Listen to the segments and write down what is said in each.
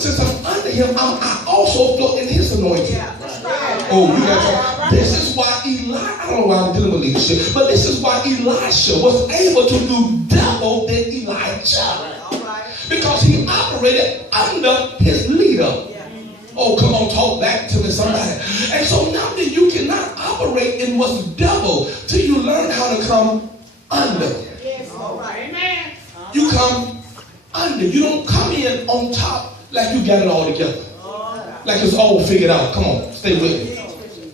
since I'm under him, I also flow in his anointing. Yeah, that's right. Oh, you got to. This is why I don't know why I'm dealing with leadership, but this is why Elisha was able to do double than Elijah. Because he operated under his leader. Oh, come on, talk back to me, somebody. And so now that you cannot operate in what's double till you learn how to come under. Yes, all right. Amen. You come under. You don't come in on top like you got it all together. Like it's all figured out. Come on, stay with me.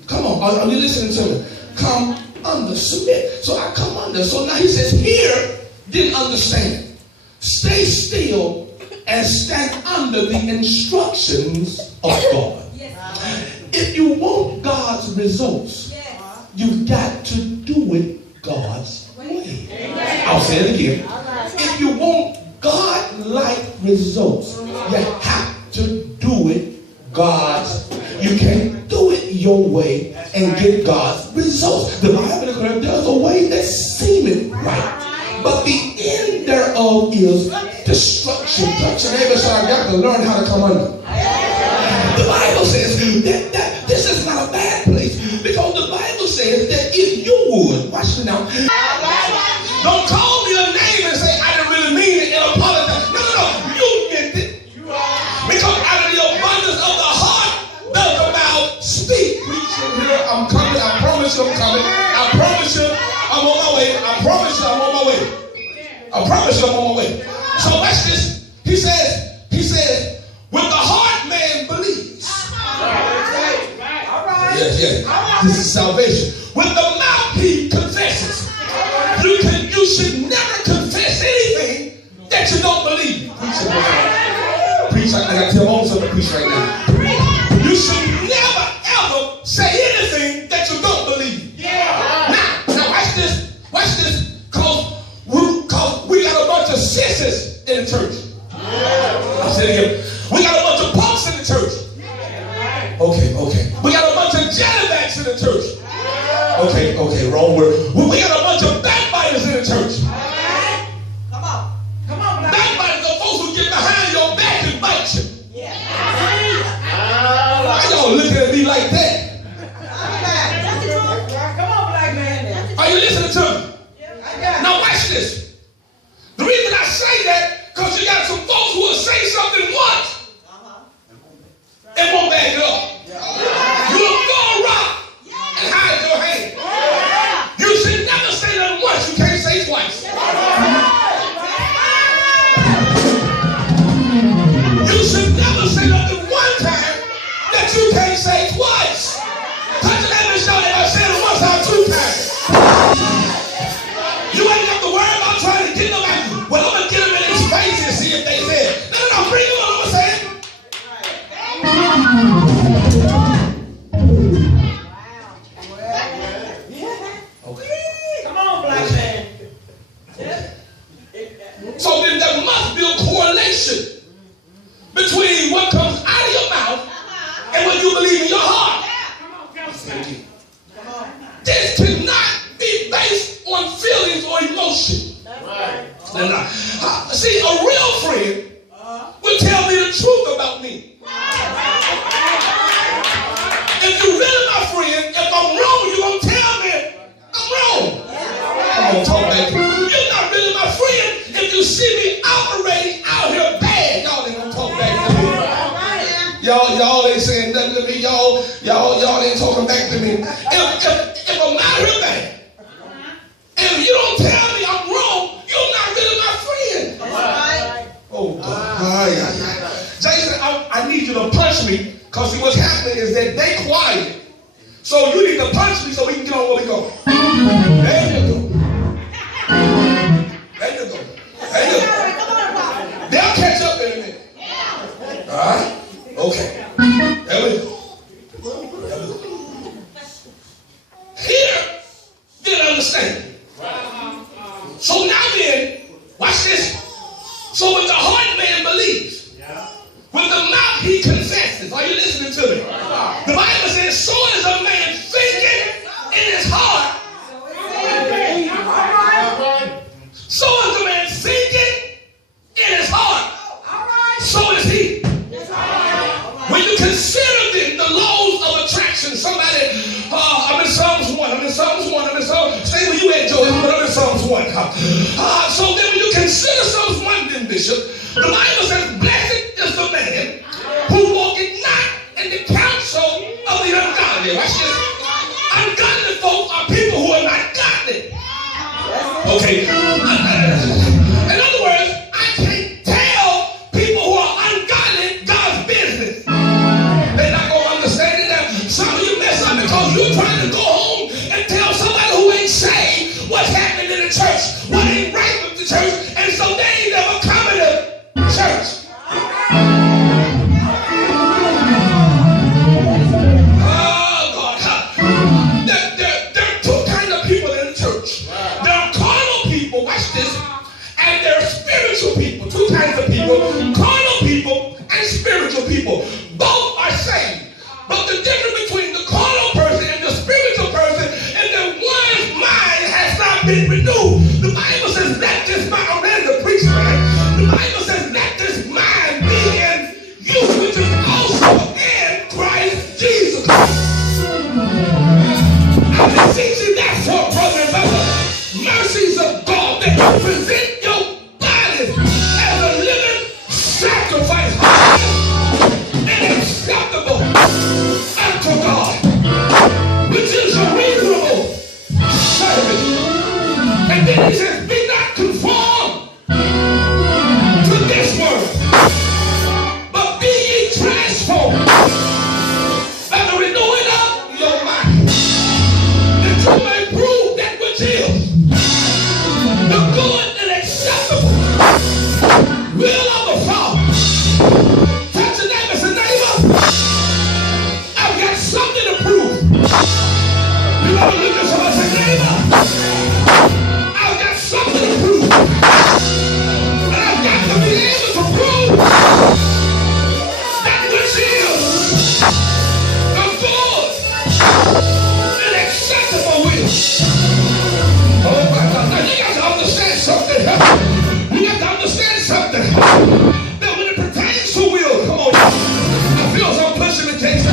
Come on, are you listening to me? Come under, submit. So I come under. So now he says, here, didn't understand. Stay still and stand under the instructions of God. If you want God's results, you've got to do it God's way. I'll say it again. If you want God-like results, you have to do it God's way. You can't do it your way and get God's results. The Bible declares there's a way that seemeth right, but the end thereof is destruction. Touch your neighbor, so I got to learn how to come under. The Bible says that this is not a bad place, because the Bible says that if you would, watch it now, don't call me a name and say I didn't really mean it and apologize. No, you meant it. Because out of the abundance of the heart does the mouth speak. Preaching here, I'm coming. I promise you I'm coming. I promise you I'm on my way. I promise you I'm on my way. I promise you I'm on my way. So watch this. He says, with the heart man believes. Yes. This is salvation. With the mouth he confesses. You should never confess anything that you don't believe. Preach. I got to tell on something to preach right now. You should never ever say anything that you don't believe. Now watch this. Watch this. Cause we got a bunch of sisters in the church. I'll say it again. We got a bunch of punks in the church. Okay. We got a bunch of jellybacks in the church. Okay, wrong word. We got a bunch of backbiters in the church. Come on. Backbiters are folks who get behind your back and bite you. Why y'all looking at me like that? Come on, black man. Are you listening to me? Now watch this. The reason I say that, because you got some folks who will say something once and won't back it up. You will throw a rock and hide your hand. You should never say that once. You can't say twice. You should never say nothing one time that you can't say twice. Touch your neighbor and shout it. I said it once, out 2 times. You ain't have to worry about trying to get them out. Well, I'm going to get them in his face and see if they say it. No, bring them on. I'm going to say it. Okay. Come on, black man. So then there must be a correlation between what comes out of your mouth and what you believe in your heart. This cannot be based on feelings or emotion. See, a real friend will tell me the truth about me. If you're really my friend, if I'm wrong, you're going to tell me I'm wrong. I'm going to talk back to you. You're not really my friend if you see me operating out here bad. Y'all ain't going to talk back to me. Y'all ain't saying nothing to me. Y'all ain't talking back to me. If I'm out here bad, and if you don't tell me I'm wrong, you're not really my friend. Oh, God. Jason, I need you to punch me, because see what's happening is that they quiet. So you need to punch me so we can get on where we go. There you go. They'll catch up in a minute. All right? Okay. There we go. Here, then understand. So now then, watch this. So with the heart man believes, with the mouth he confesses. Are you listening to me? The Bible says, so is a man thinking in his heart. So is the man thinking in his heart. So is he. 1. So then when you consider Psalms 1, then Bishop, the Bible says, blessed is the man who walketh not in the counsel of the ungodly. Watch this. Ungodly folk are people who are not godly. Okay. In other words, I can't tell people who are ungodly God's business. They're not going to understand it. Now, some of you mess up because you're trying to go home and tell somebody who ain't saved what's happening in the church, what ain't right with the church, and so they ain't never coming to church. People, two kinds of people, carnal people and spiritual people. Both are saved. But the difference between the carnal person and the spiritual person is that one's mind has not been renewed. The Bible says, let this mind, I'm ready to preach, man. The Bible says, let this mind be in you, which is also in Christ Jesus. I beseech you therefore, brother and brother, mercies of God, that you present as a living sacrifice and acceptable unto God, which is a reasonable service. And then he says, be not conformed to this world, but be ye transformed by the renewing of your mind, that you may prove that which is the good and acceptable will of the Father. Touch your neighbor, say, neighbor, I've got something to prove. You know, you look at somebody and say, neighbor, I've got something to prove. And I've got to be able to prove that which is the good and acceptable will. Oh my God, now you got to understand something. You got to understand something. That when it pertains to will, come on, I feel so pushing the case.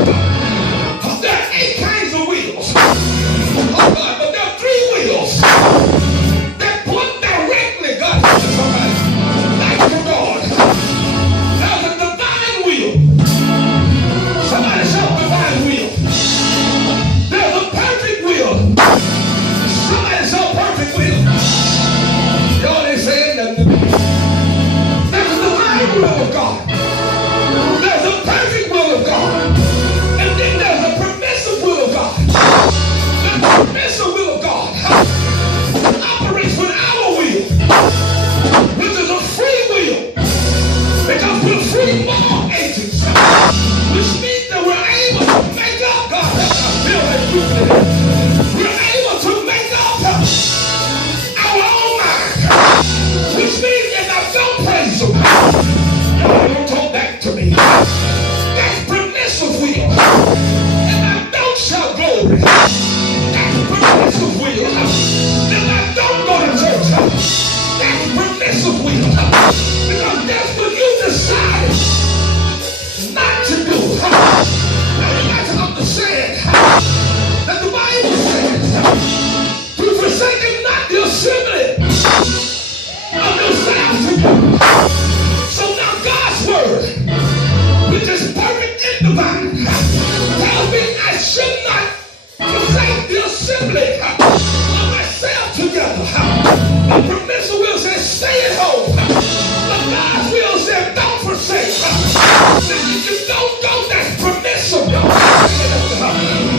There are 8 kinds of wills. Oh God, but there are 3 wills that point directly, God, to somebody, like to God. There's a divine will. Somebody shout divine will. There's a perfect will. Somebody shout perfect will. Y'all ain't saying nothing. There's a divine will of God. There's a perfect will of God. And then there's a permissive will of God. The permissive will of God operates with our will, which is a free will. Because we're free moral agents, which means that we're able to make up, God, I feel that we're able to make up our own mind, which means if I don't praise Him, y'all don't talk back to me. That's permissive will. If I don't shout glory, that's permissive will. If I don't go to church, that's permissive will. Because that's what you decided not to do. Now you got to understand that the Bible says, to forsake not the assembly of yourselves together. So now God's word, which is perfect and divine, tells me I should not forsake the assembly of myself together. The permissive will says stay at home. But God's will says don't forsake. If you don't go, that's permissive.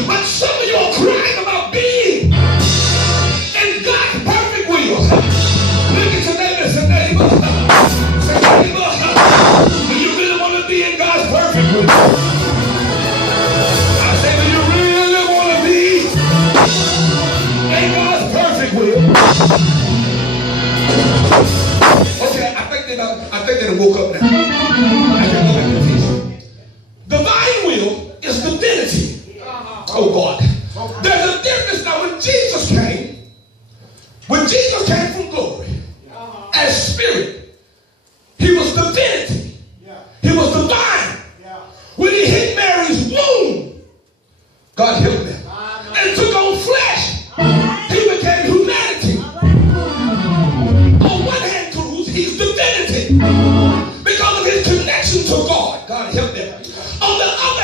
But some of you are crying about being in God's perfect will. Look at your neighbor and say, neighbor. Say, neighbor, do you really want to be in God's perfect will? I say, do you really want to be in God's perfect will? Okay, I think they woke up now. I can go back to the teaching. Divine will is divinity. Oh God. There's a difference now. When Jesus came from glory as spirit, he was divinity. He was divine. When he hit Mary's womb, God healed him and took on flesh. He became humanity.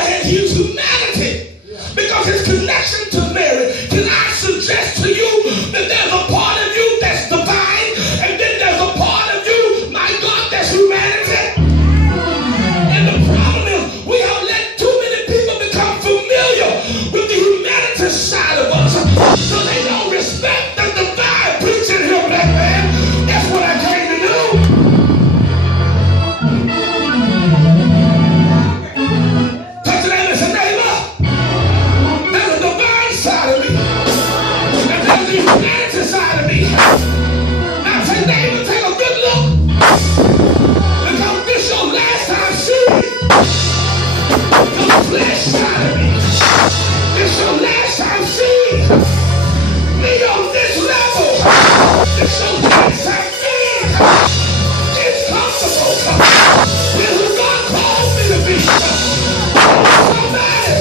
had his humanity because his connection to Mary. Can I suggest to you that there's a part of you that's divine, and then there's a part of you, my God, that's humanity? And the problem is we have let too many people become familiar with the humanity side of us, so they don't respect the divine preaching here, black man. That's what I came to do. Touch your neighbor and say, neighbor, there's a divine side of me, and there's the humanity side of me. Now say, neighbor, take a good look, because this your last time seeing the flesh side of me. This your last time seeing me on this level. This your last time seeing. It's comfortable. This is who God called me to be. Somebody,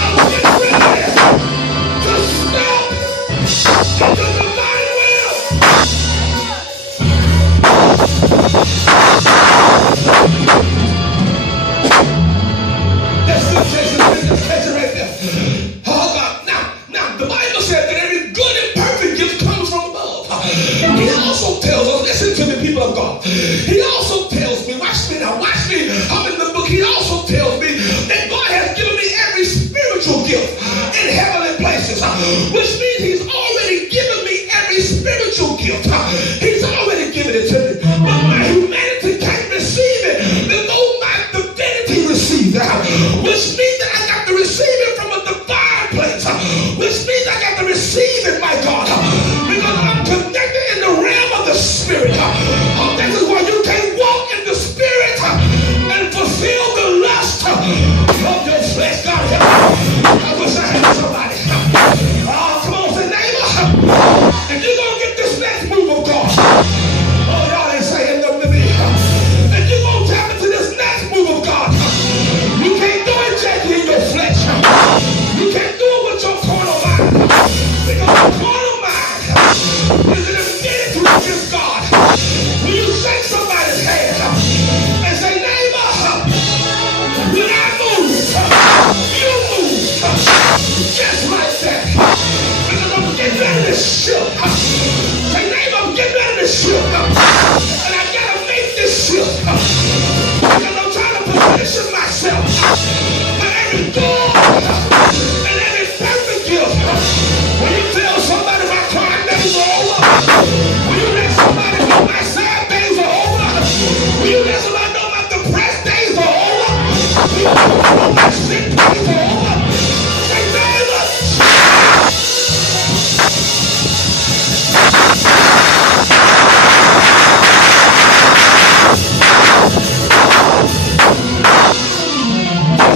I'm getting ready to step into the divine will. That's good, Jason. That's catch it right there. Oh, God. Now, the Bible said that every good and perfect gift comes from above. He also tells us, listen to the people of God. He also tells me, watch me now, watch me. I'm in the book. He also tells me that God has given me every spiritual gift in heavenly places, which means he's already given me every spiritual gift. He's already given it to me. But my humanity can't receive it before my divinity receives it, which means that I got to receive it from a divine place, which means I got to receive it, my God, because I'm connected in the realm of the spirit. This is why you can't walk in the spirit and fulfill the lust of your flesh. God help me. I wish I had somebody. Come on, say neighbor, if you're going to get this next move of God, oh, y'all ain't saying nothing to me. If you're going to tap into this next move of God, you can't do it just in your flesh. You can't do it with your carnal mind, because the carnal mind is an ability to against God. When you shake somebody's hand and say, neighbor, when I move, you move. Just like that. Because I'm getting ready to shift. Say, neighbor, I'm getting ready to shift. And I gotta make this shift. Because I'm trying to position myself for every door and every perfect gift. When you tell somebody my crime days are over, when you let somebody know my sad days are over, when you let somebody know my depressed days are over, when you know my sick days are over, say, neighbor,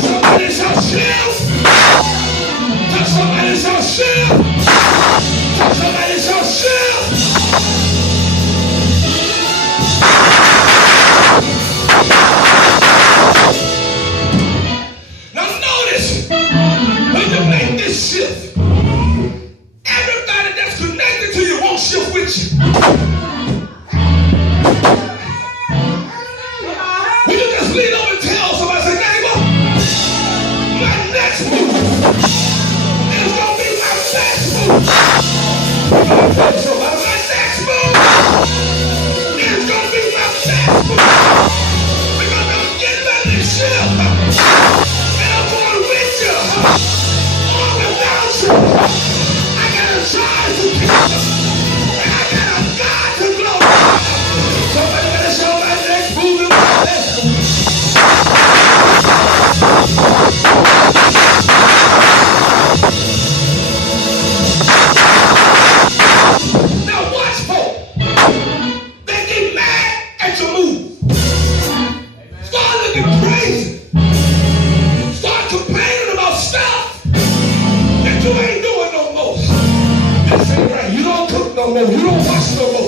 somebody shall shield. Somebody shall shield. Somebody shall shield. Now notice, when you make this shift, everybody that's connected to you won't shift with you. When you just lean over and tell somebody, say, neighbor, my next move is going to be my best move. My next move is going to be my best move. Because I'm getting ready to shift. And I'm going with you. All without you. I got a charge to keep. And I got a God to glorify. Somebody better show my next move in my best move. Now watch, folks. They get mad at your move. Start looking crazy. Start complaining about stuff that you ain't doing no more. This ain't right. You don't cook no more. You don't wash no more.